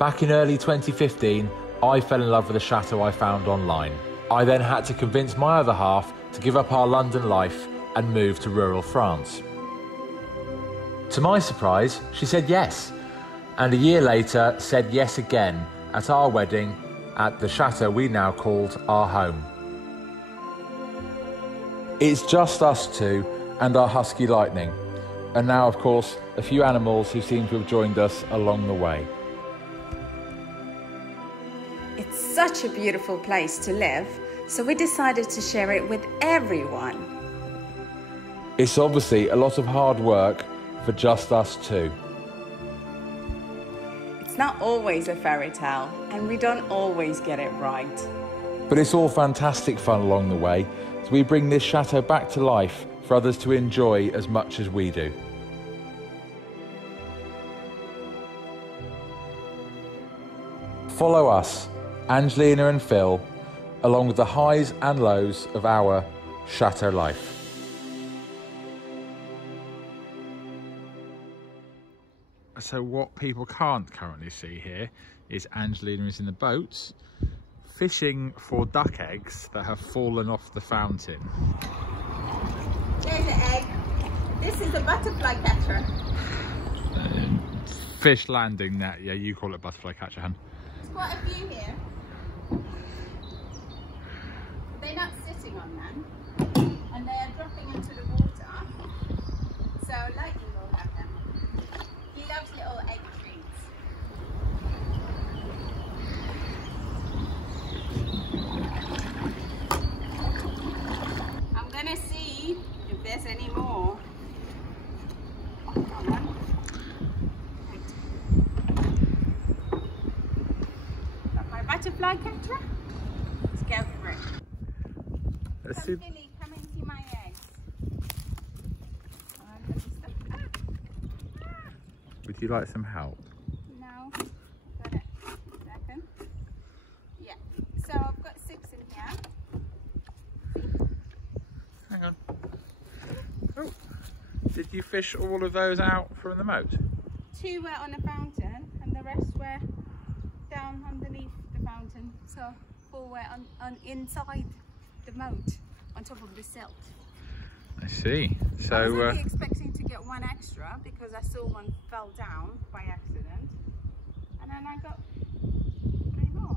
Back in early 2015, I fell in love with a chateau I found online. I then had to convince my other half to give up our London life and move to rural France. To my surprise, she said yes, and a year later said yes again at our wedding at the chateau we now called our home. It's just us two and our husky Lightning, and now of course a few animals who seem to have joined us along the way. It's such a beautiful place to live, so we decided to share it with everyone. It's obviously a lot of hard work for just us two. It's not always a fairy tale, and we don't always get it right. But it's all fantastic fun along the way, so we bring this chateau back to life for others to enjoy as much as we do. Follow us, Angelina and Phil, along with the highs and lows of our chateau life. So what people can't currently see here is Angelina is in the boat fishing for duck eggs that have fallen off the fountain. There's an egg. This is a butterfly catcher. Fish landing net, yeah, you call it butterfly catcher, hun. There's quite a few here. They're not sitting on them, and they are dropping into the water. So Lightning will have them. He loves little egg treats. I'm gonna see if there's any more. Come on. Got my butterfly catcher. Let's go for it. Let's see. Billy, come and see my eggs. Would you like some help? No, got it. Second. Yeah. So I've got 6 in here. Hang on. Oh, did you fish all of those out from the moat? 2 were on the fountain, and the rest were down underneath the fountain. So 4 were on inside the moat, on top of the silt. I see. So I was only expecting to get 1 extra because I saw one fell down by accident, and then I got 3 more.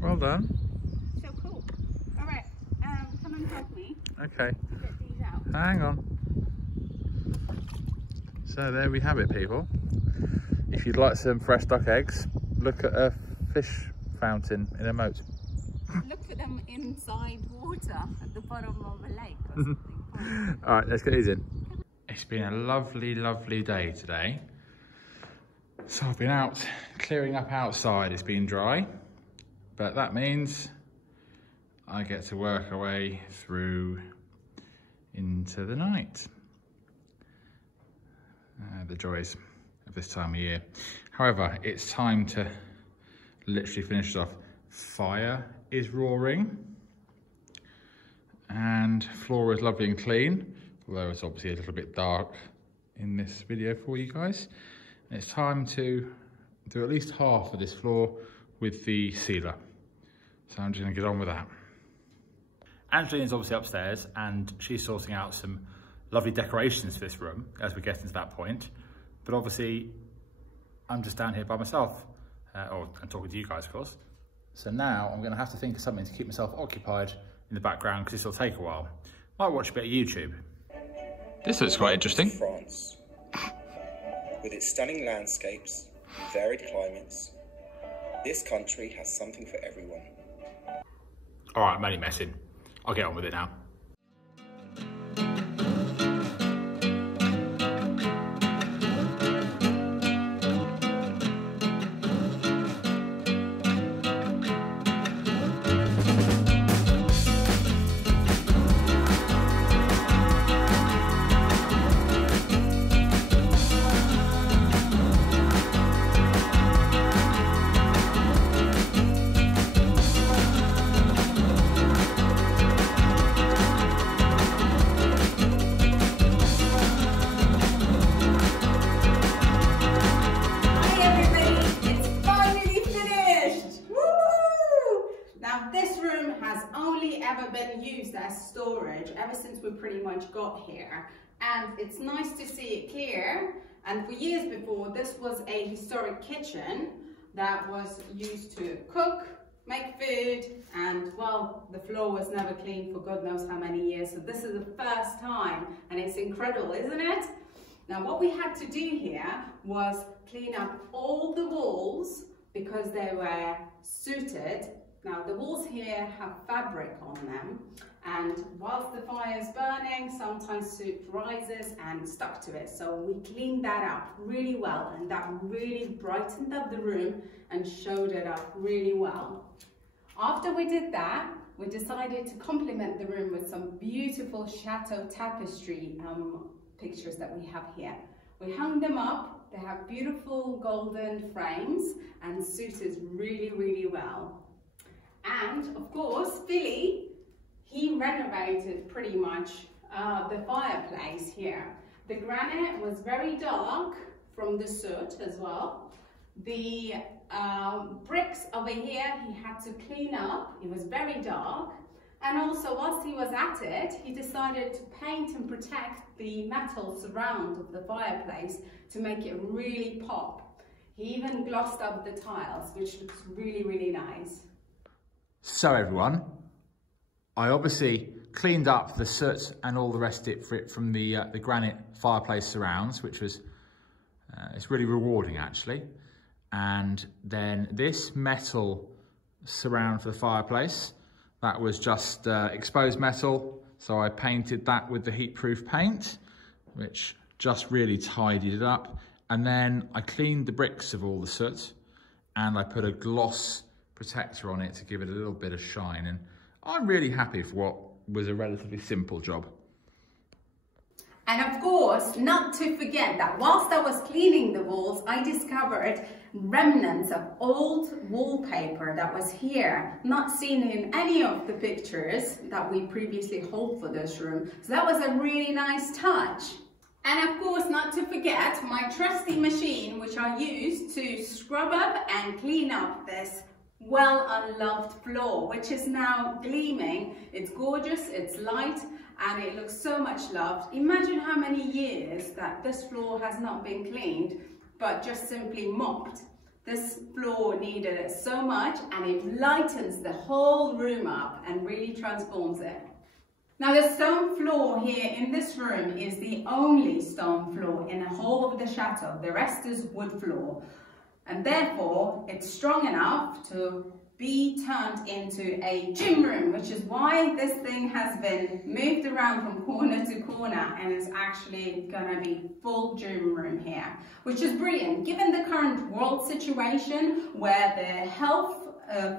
well done. So cool. All right, come and help me Okay. to get these out. Hang on. So there we have it, people. If you'd like some fresh duck eggs, look at a fish fountain in a moat. Look for them inside water at the bottom of a lake or something. All right, let's get these in. It's been a lovely, lovely day today. So I've been out clearing up outside. It's been dry, but that means I get to work our way through into the night. The joys of this time of year. However, it's time to literally finish it off. Fire is roaring and floor is lovely and clean, although it's obviously a little bit dark in this video for you guys. And it's time to do at least half of this floor with the sealer. So I'm just gonna get on with that. Angelina's obviously upstairs and she's sorting out some lovely decorations for this room as we get into that point. But obviously I'm just down here by myself, and talking to you guys, of course. So now I'm gonna have to think of something to keep myself occupied in the background because this will take a while. Might watch a bit of YouTube. This looks quite interesting. France, with its stunning landscapes, varied climates, this country has something for everyone. All right, I'm only messing. I'll get on with it now. really ever been used as storage ever since we pretty much got here. And it's nice to see it clear. And for years before, this was a historic kitchen that was used to cook, make food, and well, the floor was never cleaned for God knows how many years. So this is the first time, and it's incredible, isn't it? Now what we had to do here was clean up all the walls because they were sooted. Now the walls here have fabric on them, and whilst the fire is burning, sometimes soot rises and stuck to it. So we cleaned that up really well, and that really brightened up the room and showed it up really well. After we did that, we decided to complement the room with some beautiful chateau tapestry pictures that we have here. We hung them up. They have beautiful golden frames and suited really, really well. And of course, Philly, he renovated pretty much the fireplace here. The granite was very dark from the soot as well. The bricks over here he had to clean up. It was very dark. And also, whilst he was at it, he decided to paint and protect the metal surround of the fireplace to make it really pop. He even glossed up the tiles, which looks really, really nice. So everyone, I obviously cleaned up the soot and all the rest of it from the granite fireplace surrounds, which was, it's really rewarding actually. And then this metal surround for the fireplace, that was just exposed metal. So I painted that with the heat-proof paint, which just really tidied it up. And then I cleaned the bricks of all the soot, and I put a gloss protector on it to give it a little bit of shine. And I'm really happy for what was a relatively simple job. And of course, not to forget that whilst I was cleaning the walls, I discovered remnants of old wallpaper that was here, not seen in any of the pictures that we previously hauled for this room. So that was a really nice touch. And of course, not to forget my trusty machine, which I used to scrub up and clean up this well-unloved floor, which is now gleaming. It's gorgeous, it's light, and it looks so much loved. Imagine how many years that this floor has not been cleaned, but just simply mopped. This floor needed it so much, and it lightens the whole room up and really transforms it. Now the stone floor here in this room is the only stone floor in the whole of the chateau. The rest is wood floor. And therefore, it's strong enough to be turned into a gym room, which is why this thing has been moved around from corner to corner and is actually gonna be full gym room here, which is brilliant given the current world situation where the health,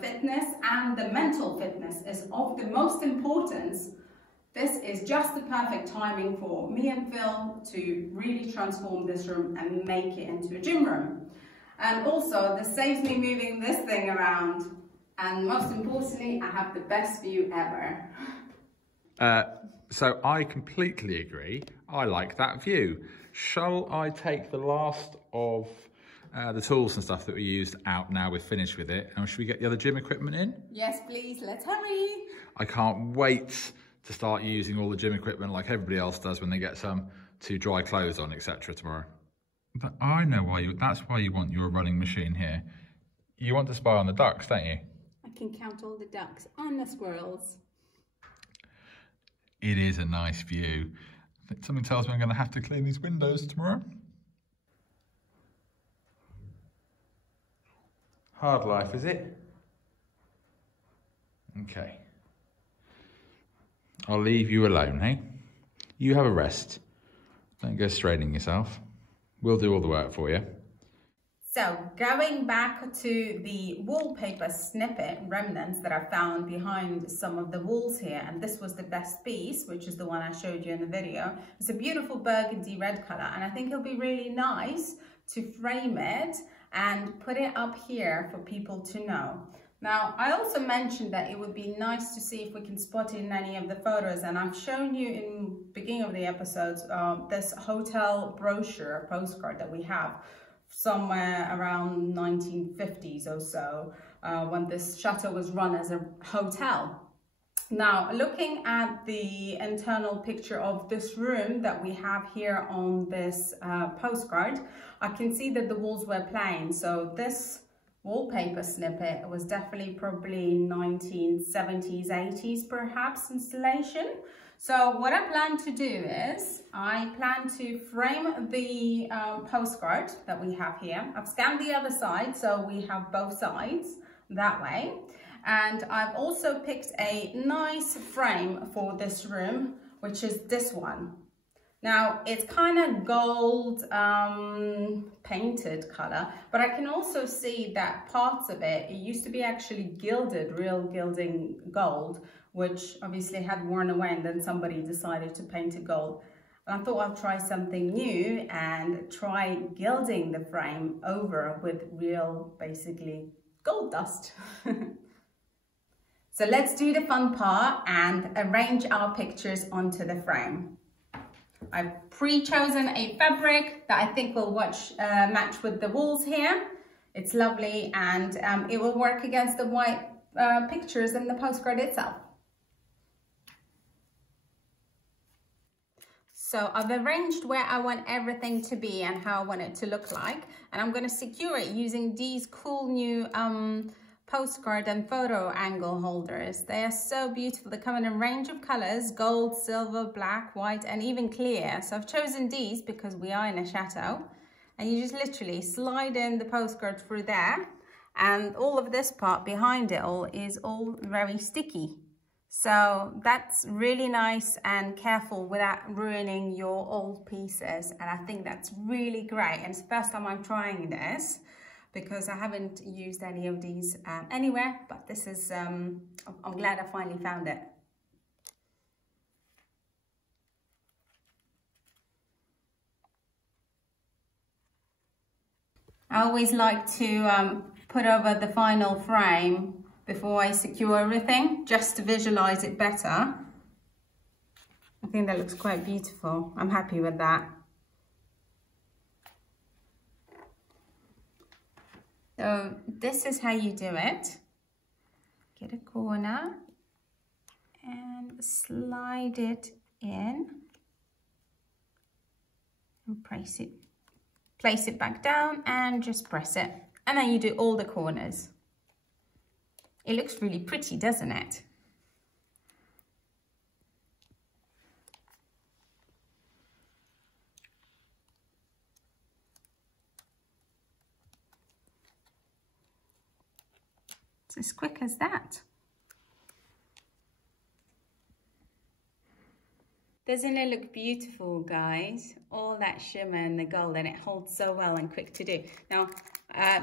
fitness and the mental fitness is of the most importance. This is just the perfect timing for me and Phil to really transform this room and make it into a gym room. And also, this saves me moving this thing around. And most importantly, I have the best view ever. So I completely agree. I like that view. Shall I take the last of the tools and stuff that we used out now we're finished with it? And should we get the other gym equipment in? Yes, please. Let's hurry. I can't wait to start using all the gym equipment like everybody else does when they get some to dry clothes on, etc. tomorrow. But I know why that's why you want your running machine here. You want to spy on the ducks, don't you? I can count all the ducks and the squirrels. It is a nice view. I think something tells me I'm going to have to clean these windows tomorrow. Hard life, is it? Okay. I'll leave you alone, hey? You have a rest. Don't go straining yourself. We'll do all the work for you. So going back to the wallpaper snippet remnants that I found behind some of the walls here, and this was the best piece, which is the one I showed you in the video. It's a beautiful burgundy red color, and I think it'll be really nice to frame it and put it up here for people to know. Now, I also mentioned that it would be nice to see if we can spot it in any of the photos, and I've shown you in the beginning of the episodes this hotel brochure postcard that we have somewhere around 1950s or so, when this chateau was run as a hotel. Now, looking at the internal picture of this room that we have here on this postcard, I can see that the walls were plain. So this wallpaper snippet was definitely probably 1970s, 80s perhaps installation. So what I plan to do is I plan to frame the postcard that we have here. I've scanned the other side, so we have both sides that way. And I've also picked a nice frame for this room, which is this one. Now, it's kind of gold painted color, but I can also see that parts of it used to be actually gilded, real gilding gold, which obviously had worn away, and then somebody decided to paint it gold. And I thought I'll try something new and try gilding the frame over with real, basically, gold dust. So let's do the fun part and arrange our pictures onto the frame. I've pre-chosen a fabric that I think will match with the walls here. It's lovely, and it will work against the white pictures in the postcard itself. So I've arranged where I want everything to be and how I want it to look like. And I'm going to secure it using these cool new postcard and photo angle holders. They are so beautiful. They come in a range of colors: gold, silver, black, white, and even clear. So I've chosen these because we are in a chateau, and you just literally slide in the postcard through there, and all of this part behind it all is all very sticky. So that's really nice and careful without ruining your old pieces, and I think that's really great. And it's the first time I'm trying this, because I haven't used any of these anywhere, but this is, I'm glad I finally found it. I always like to put over the final frame before I secure everything, just to visualize it better. I think that looks quite beautiful. I'm happy with that. So this is how you do it. Get a corner and slide it in and place it back down and just press it. And then you do all the corners. It looks really pretty, doesn't it? It's as quick as that. Doesn't it look beautiful, guys? All that shimmer and the gold, and it holds so well and quick to do. Now,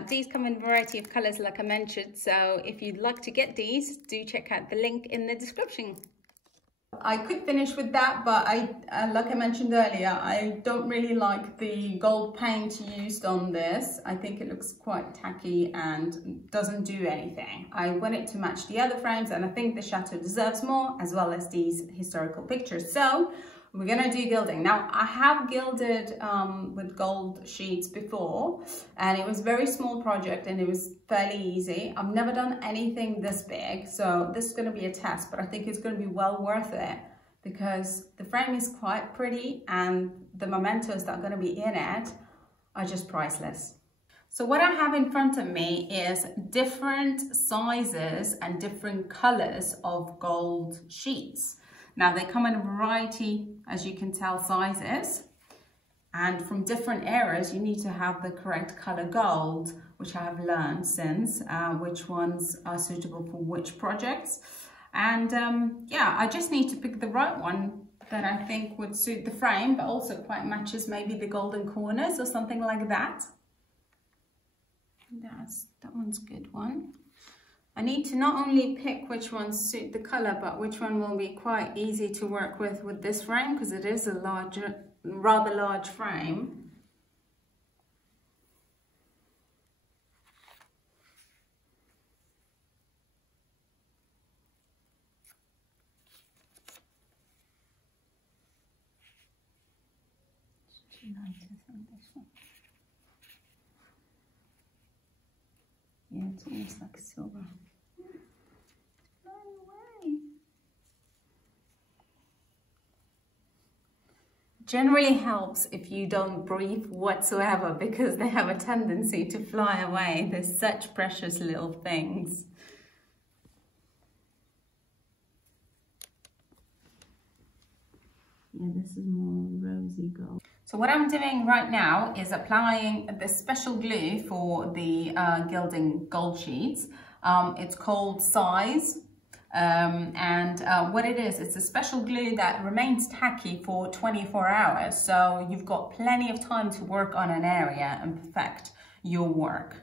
these come in a variety of colors, like I mentioned, so if you'd like to get these, do check out the link in the description. I could finish with that, but like I mentioned earlier, I don't really like the gold paint used on this. I think it looks quite tacky and doesn't do anything. I want it to match the other frames, and I think the chateau deserves more, as well as these historical pictures. So we're gonna do gilding. Now, I have gilded with gold sheets before, and it was a very small project and it was fairly easy. I've never done anything this big, so this is gonna be a test, but I think it's gonna be well worth it because the frame is quite pretty and the mementos that are gonna be in it are just priceless. So what I have in front of me is different sizes and different colors of gold sheets. Now they come in a variety, as you can tell, sizes, and from different eras you need to have the correct color gold, which I have learned since, which ones are suitable for which projects. And yeah, I just need to pick the right one that I think would suit the frame, but also quite matches maybe the golden corners or something like that. That one's a good one. I need to not only pick which ones suit the color, but which one will be quite easy to work with this frame, because it is a rather large frame. Yeah, it's almost like silver. It's blown away. generally helps if you don't breathe whatsoever, because they have a tendency to fly away. They're such precious little things. Yeah, this is more rosy gold. So what I'm doing right now is applying the special glue for the Gilding gold sheets. It's called Size. What it is, it's a special glue that remains tacky for 24 hours. So you've got plenty of time to work on an area and perfect your work.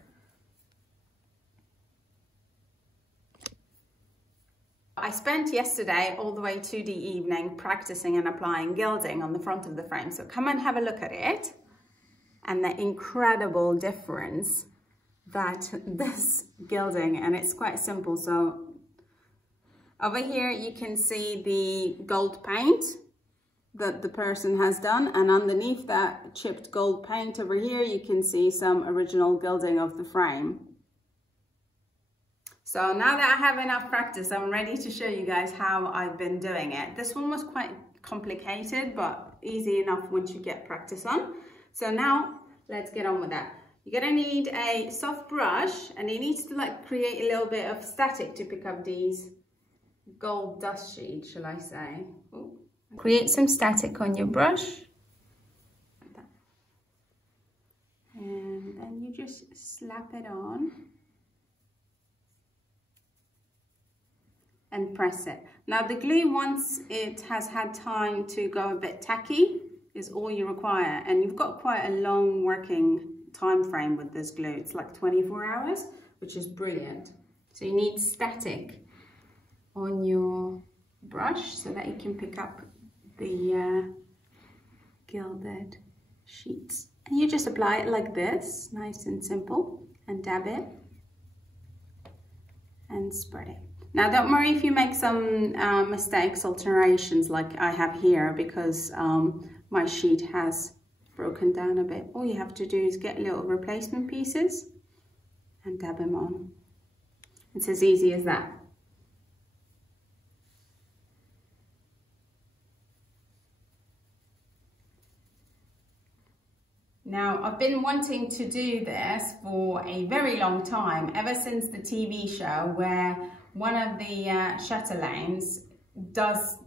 I spent yesterday all the way to the evening practicing and applying gilding on the front of the frame. So come and have a look at it and the incredible difference that this gilding, and it's quite simple. So over here you can see the gold paint that the person has done, and underneath that chipped gold paint over here you can see some original gilding of the frame. So now that I have enough practice, I'm ready to show you guys how I've been doing it. This one was quite complicated, but easy enough once you get practice on. So now let's get on with that. You're gonna need a soft brush, and it needs to like create a little bit of static to pick up these gold dust sheets, shall I say. Ooh. Create some static on your brush. And then you just slap it on. And press it. Now the glue, once it has had time to go a bit tacky, is all you require. And you've got quite a long working time frame with this glue. It's like 24 hours, which is brilliant. So you need static on your brush so that you can pick up the gilded sheets. And you just apply it like this, nice and simple, and dab it and spread it. Now don't worry if you make some mistakes, alterations like I have here, because my sheet has broken down a bit. All you have to do is get little replacement pieces and dab them on. It's as easy as that. Now, I've been wanting to do this for a very long time, ever since the TV show where one of the Chatelains does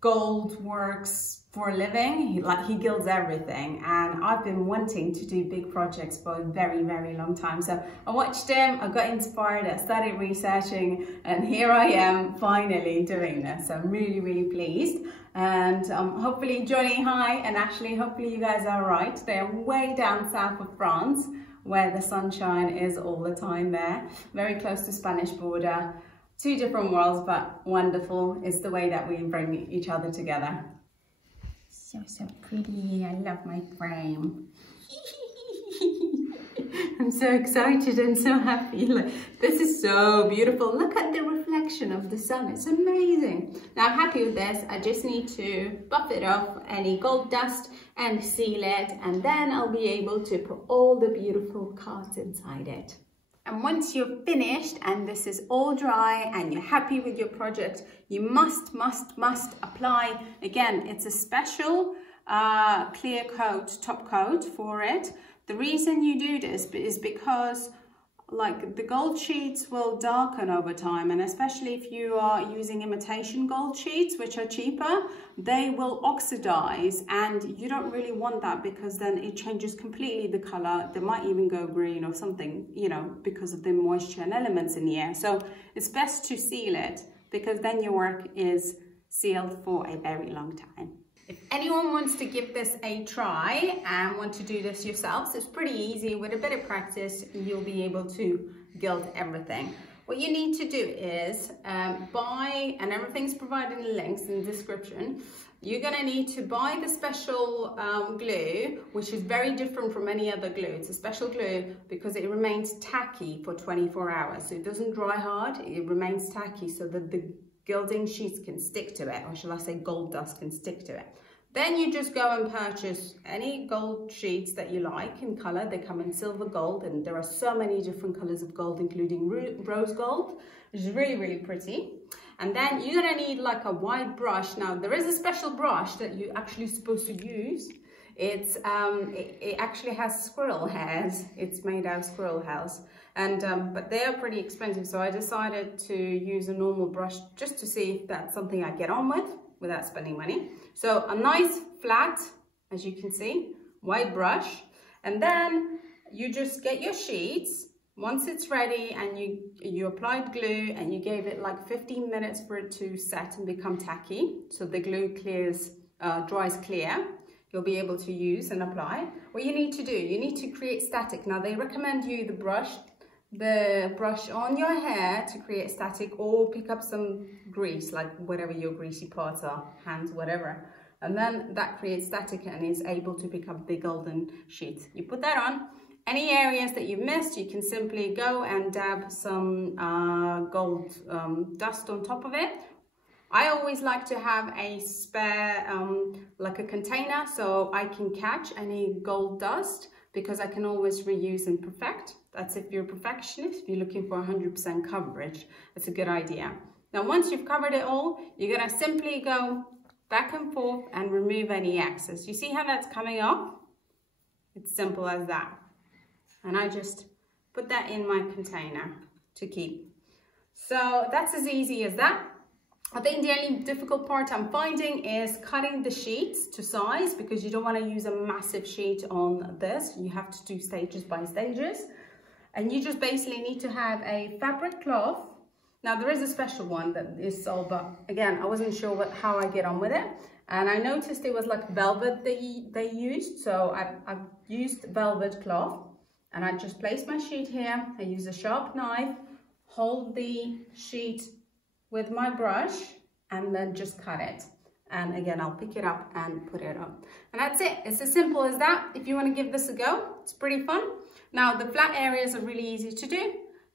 gold works for a living. He gilds everything, and I've been wanting to do big projects for a very, very long time. So I watched him, I got inspired, I started researching, and here I am finally doing this. I'm really, really pleased. And hopefully Johnny, hi, and Ashley, hopefully you guys are right. They're way down south of France, where the sunshine is all the time there, very close to Spanish border. Two different worlds, but wonderful is the way that we bring each other together. So pretty. I love my frame. I'm so excited and so happy. Like, this is so beautiful. Look at the reflection of the sun. It's amazing. Now I'm happy with this. I just need to buff it off any gold dust and seal it, and then I'll be able to put all the beautiful cards inside it. And once you're finished and this is all dry and you're happy with your project, you must apply, again, it's a special clear coat, top coat for it. The reason you do this is because like the gold sheets will darken over time, and especially if you are using imitation gold sheets, which are cheaper, they will oxidize, and you don't really want that, because then it changes completely the color. They might even go green or something, you know, because of the moisture and elements in the air. So it's best to seal it, because then your work is sealed for a very long time. If anyone wants to give this a try and want to do this yourselves, it's pretty easy. With a bit of practice, you'll be able to gild everything. What you need to do is buy, and everything's provided in the links in the description, you're gonna need to buy the special glue, which is very different from any other glue. It's a special glue because it remains tacky for 24 hours. So it doesn't dry hard, it remains tacky so that the gilding sheets can stick to it, or shall I say gold dust can stick to it. Then you just go and purchase any gold sheets that you like in color. They come in silver gold, and there are so many different colors of gold, including rose gold, which is really, really pretty. And then you're gonna need like a wide brush. Now there is a special brush that you're actually supposed to use. It's it actually has squirrel hairs. It's made out of squirrel hairs, and but they are pretty expensive. So I decided to use a normal brush just to see if that's something I get on with without spending money. So a nice flat, as you can see, wide brush, and then you just get your sheets. Once it's ready and you applied glue and you gave it like 15 minutes for it to set and become tacky, so the glue dries clear, you'll be able to use and apply. What you need to do, you need to create static. Now they recommend you the brush on your hair to create static, or pick up some grease, like whatever your greasy parts are, hands, whatever. And then that creates static and is able to pick up the golden sheet. You put that on. Any areas that you've missed, you can simply go and dab some gold dust on top of it. I always like to have a spare, like a container, so I can catch any gold dust, because I can always reuse and perfect. That's if you're a perfectionist, if you're looking for 100% coverage, that's a good idea. Now, once you've covered it all, you're gonna simply go back and forth and remove any excess. You see how that's coming off? It's simple as that. And I just put that in my container to keep. So that's as easy as that. I think the only difficult part I'm finding is cutting the sheets to size, because you don't want to use a massive sheet on this. You have to do stages by stages. And you just basically need to have a fabric cloth. Now there is a special one that is sold, but again, I wasn't sure how I get on with it. And I noticed it was like velvet they used. So I've used velvet cloth, and I just place my sheet here. I use a sharp knife, hold the sheet with my brush, and then just cut it. And again, I'll pick it up and put it on. And that's it. It's as simple as that. If you want to give this a go, it's pretty fun. Now, the flat areas are really easy to do.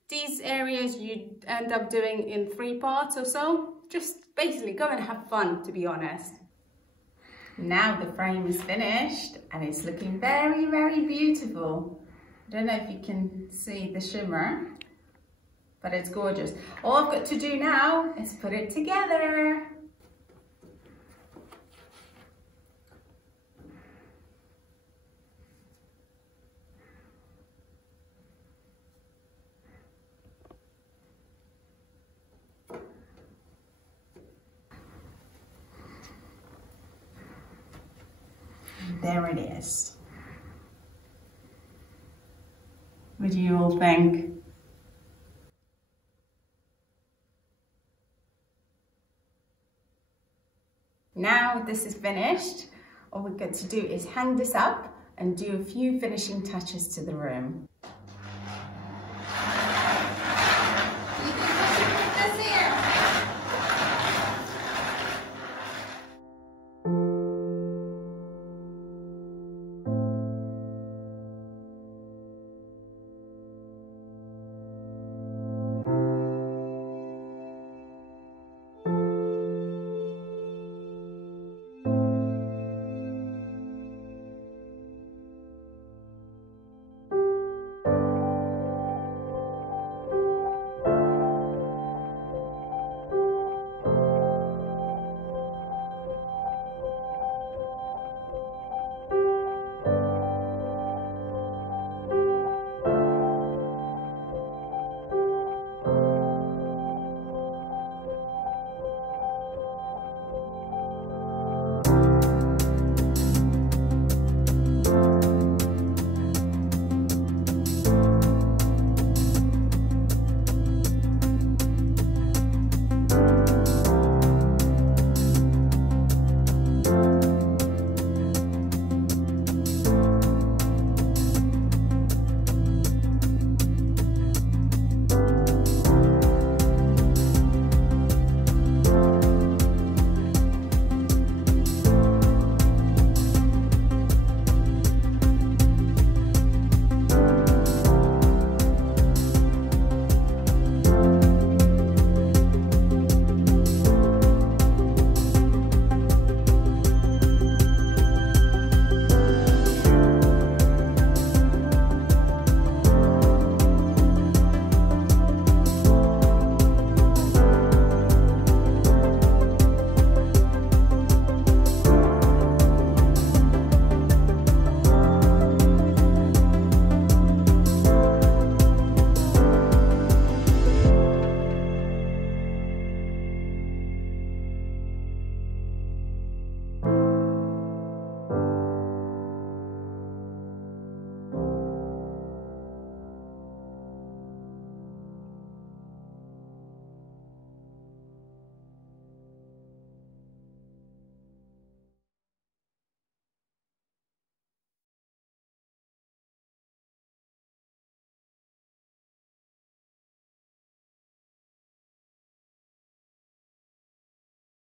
These areas you end up doing in 3 parts or so. Just basically go and have fun, to be honest. Now the frame is finished and it's looking very, very beautiful. I don't know if you can see the shimmer, but it's gorgeous. All I've got to do now is put it together. There it is. What do you all think? Now this is finished, all we've got to do is hang this up and do a few finishing touches to the room.